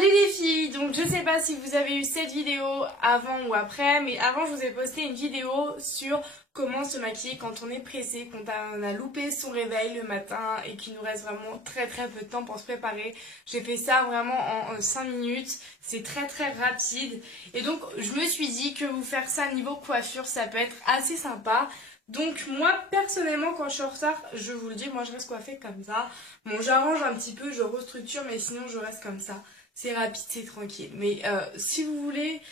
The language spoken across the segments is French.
Salut les filles, donc je sais pas si vous avez eu cette vidéo avant ou après, mais avant je vous ai posté une vidéo sur comment se maquiller quand on est pressé, quand on a loupé son réveil le matin et qu'il nous reste vraiment très peu de temps pour se préparer. J'ai fait ça vraiment en 5 minutes, c'est très rapide et donc je me suis dit que vous faire ça niveau coiffure ça peut être assez sympa. Donc moi personnellement quand je suis en retard, je vous le dis, moi je reste coiffée comme ça. Bon, j'arrange un petit peu, je restructure, mais sinon je reste comme ça. C'est rapide, c'est tranquille. Mais si vous voulez,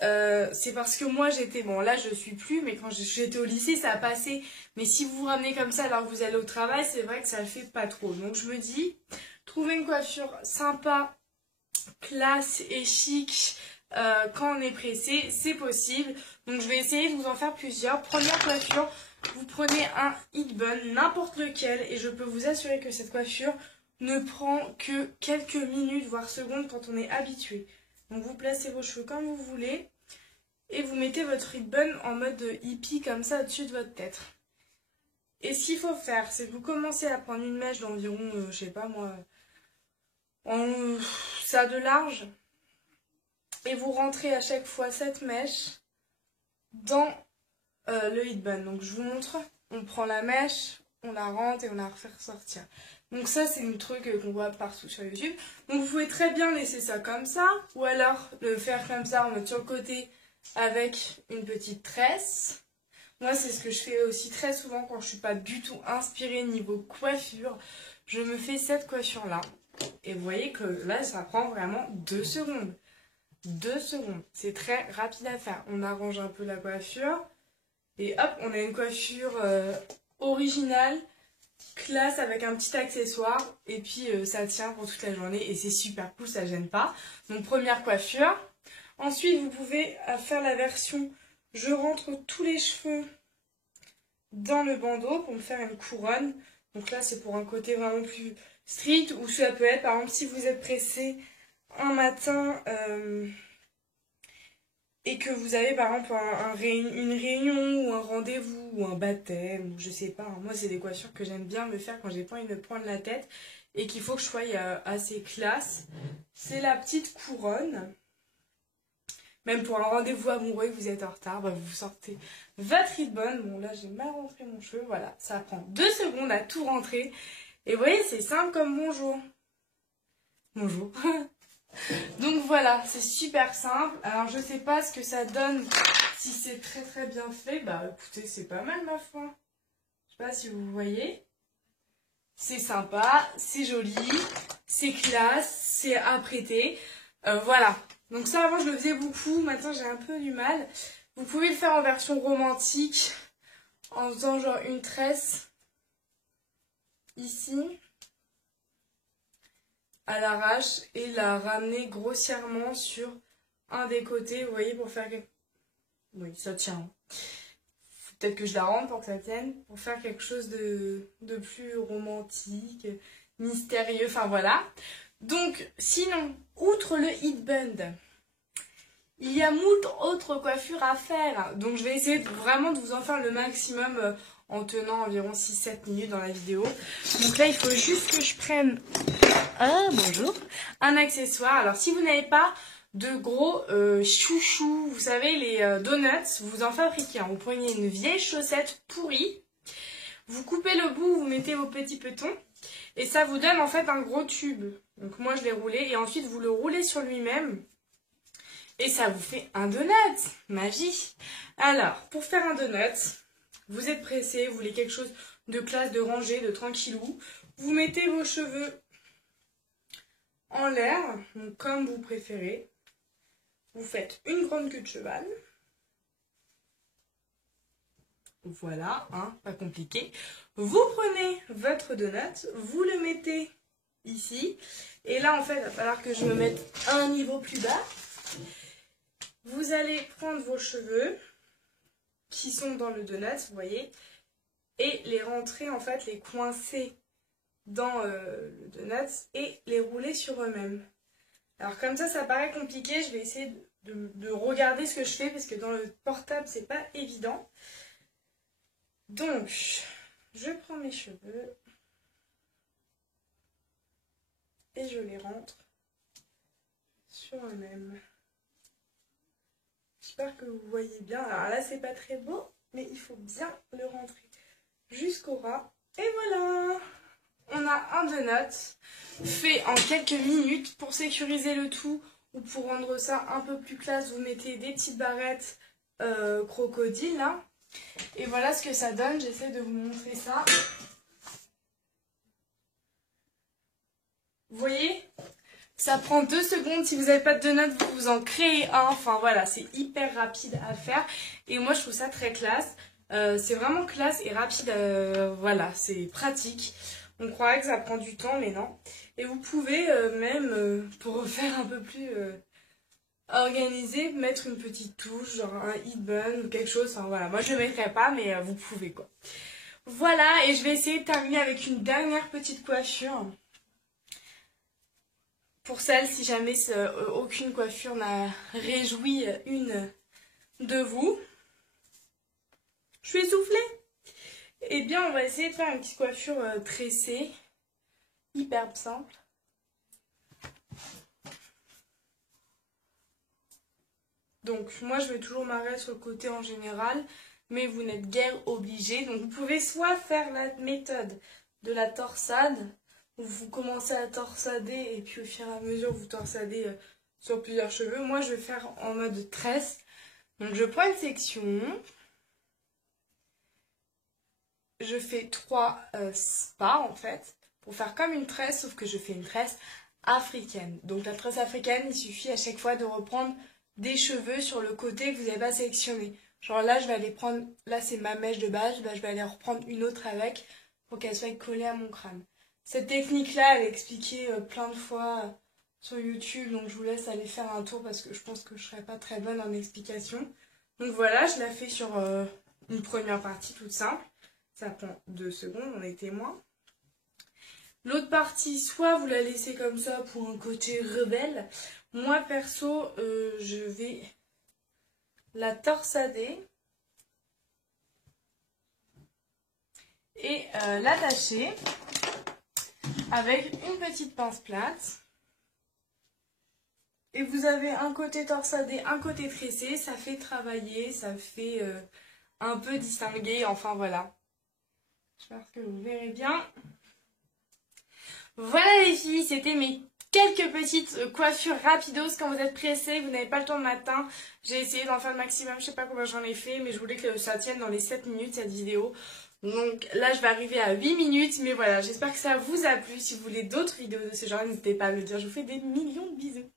c'est parce que moi j'étais, bon là je suis plus, mais quand j'étais au lycée ça a passé. Mais si vous vous ramenez comme ça alors que vous allez au travail, c'est vrai que ça le fait pas trop. Donc je me dis, trouver une coiffure sympa, classe et chic quand on est pressé, c'est possible. Donc je vais essayer de vous en faire plusieurs. Première coiffure, vous prenez un heat bun, n'importe lequel, et je peux vous assurer que cette coiffure ne prend que quelques minutes, voire secondes quand on est habitué. Donc vous placez vos cheveux comme vous voulez, et vous mettez votre heat bun en mode hippie comme ça au-dessus de votre tête. Et ce qu'il faut faire, c'est que vous commencez à prendre une mèche d'environ, je sais pas moi, ça de large, et vous rentrez à chaque fois cette mèche dans le heat bun. Donc je vous montre, on prend la mèche, on la rentre et on la refait ressortir. Donc ça c'est un truc qu'on voit partout sur YouTube. Donc vous pouvez très bien laisser ça comme ça, ou alors le faire comme ça, en mettre sur le côté avec une petite tresse. Moi c'est ce que je fais aussi très souvent quand je suis pas du tout inspirée niveau coiffure. Je me fais cette coiffure là. Et vous voyez que là ça prend vraiment 2 secondes. 2 secondes. C'est très rapide à faire. On arrange un peu la coiffure. Et hop, on a une coiffure originale, classe avec un petit accessoire. Et puis ça tient pour toute la journée et c'est super cool, ça gêne pas. Donc première coiffure. Ensuite, vous pouvez faire la version je rentre tous les cheveux dans le bandeau pour me faire une couronne. Donc là, c'est pour un côté vraiment plus strict. Ou ça peut être, par exemple, si vous êtes pressé un matin... et que vous avez par exemple une réunion ou un rendez-vous ou un baptême ou je sais pas, hein. Moi c'est des coiffures que j'aime bien me faire quand j'ai pas envie de me prendre la tête et qu'il faut que je sois assez classe. C'est la petite couronne. Même pour un rendez-vous amoureux que vous êtes en retard, bah vous sortez votre ribbon. Bon là j'ai mal rentré mon cheveu, voilà, ça prend 2 secondes à tout rentrer. Et vous voyez c'est simple comme bonjour. Bonjour. Donc voilà, c'est super simple. Alors je sais pas ce que ça donne si c'est très bien fait. Bah écoutez, c'est pas mal ma foi. Je sais pas si vous voyez. C'est sympa, c'est joli, c'est classe, c'est apprêté. Voilà. Donc ça avant je le faisais beaucoup, maintenant j'ai un peu du mal. Vous pouvez le faire en version romantique, en faisant genre une tresse ici à l'arrache et la ramener grossièrement sur un des côtés, vous voyez, pour faire... Oui, ça tient. Peut-être que je la rentre pour que ça tienne, pour faire quelque chose de plus romantique, mystérieux, enfin voilà. Donc, sinon, outre le heat band, il y a moult autres coiffures à faire. Donc je vais essayer vraiment de vous en faire le maximum en tenant environ 6-7 minutes dans la vidéo. Donc là, il faut juste que je prenne... Ah, bonjour. Un accessoire. Alors, si vous n'avez pas de gros chouchous, vous savez, les donuts, vous en fabriquez. Vous prenez une vieille chaussette pourrie, vous coupez le bout, vous mettez vos petits petons, et ça vous donne en fait un gros tube. Donc moi, je l'ai roulé, et ensuite, vous le roulez sur lui-même, et ça vous fait un donut. Magie. Alors, pour faire un donut, vous êtes pressé, vous voulez quelque chose de classe, de rangé, de tranquillou. Vous mettez vos cheveux en l'air, donc comme vous préférez. Vous faites une grande queue de cheval. Voilà, hein, pas compliqué. Vous prenez votre donut, vous le mettez ici. Et là, en fait, il va falloir que je me mette un niveau plus bas. Vous allez prendre vos cheveux qui sont dans le donut, vous voyez, et les rentrer, en fait, les coincer dans le donut et les rouler sur eux-mêmes. Alors comme ça paraît compliqué, je vais essayer de regarder ce que je fais parce que dans le portable c'est pas évident. Donc, je prends mes cheveux et je les rentre sur eux-mêmes. J'espère que vous voyez bien. Alors là, c'est pas très beau, mais il faut bien le rentrer jusqu'au ras. Et voilà! On a un donut fait en quelques minutes. Pour sécuriser le tout ou pour rendre ça un peu plus classe, vous mettez des petites barrettes crocodile là. Et voilà ce que ça donne. J'essaie de vous montrer ça. Vous voyez? Ça prend 2 secondes. Si vous n'avez pas de donut, vous en créez un. Enfin voilà, c'est hyper rapide à faire. Et moi, je trouve ça très classe. C'est vraiment classe et rapide. Voilà, c'est pratique. On croirait que ça prend du temps, mais non. Et vous pouvez même, pour faire un peu plus organisé, mettre une petite touche, genre un hit bun ou quelque chose. Enfin voilà, moi je ne le mettrai pas, mais vous pouvez quoi. Voilà, et je vais essayer de terminer avec une dernière petite coiffure. Pour celle, si jamais aucune coiffure n'a réjoui une de vous. Je suis essoufflée. Eh bien, on va essayer de faire une petite coiffure tressée. Hyper simple. Donc, moi, je vais toujours m'arrêter sur le côté en général. Mais vous n'êtes guère obligé. Donc, vous pouvez soit faire la méthode de la torsade, où vous commencez à torsader et puis au fur et à mesure, vous torsadez sur plusieurs cheveux. Moi, je vais faire en mode tresse. Donc, je prends une section. Je fais 3 pas en fait, pour faire comme une tresse, sauf que je fais une tresse africaine. Donc la tresse africaine, il suffit à chaque fois de reprendre des cheveux sur le côté que vous n'avez pas sélectionné. Genre là, je vais aller prendre, là c'est ma mèche de base, je vais aller reprendre une autre avec pour qu'elle soit collée à mon crâne. Cette technique-là, elle est expliquée plein de fois sur YouTube, donc je vous laisse aller faire un tour parce que je pense que je ne serai pas très bonne en explication. Donc voilà, je la fais sur une première partie toute simple. Ça prend 2 secondes, on est témoin. L'autre partie, soit vous la laissez comme ça pour un côté rebelle. Moi, perso, je vais la torsader et l'attacher avec une petite pince plate. Et vous avez un côté torsadé, un côté tressé. Ça fait travailler, ça fait un peu distinguer. Enfin, voilà. J'espère que vous verrez bien. Voilà les filles, c'était mes quelques petites coiffures rapidos quand vous êtes pressés, vous n'avez pas le temps le matin. J'ai essayé d'en faire le maximum, je sais pas combien j'en ai fait, mais je voulais que ça tienne dans les 7 minutes cette vidéo. Donc là je vais arriver à 8 minutes, mais voilà, j'espère que ça vous a plu. Si vous voulez d'autres vidéos de ce genre, n'hésitez pas à me le dire. Je vous fais des millions de bisous.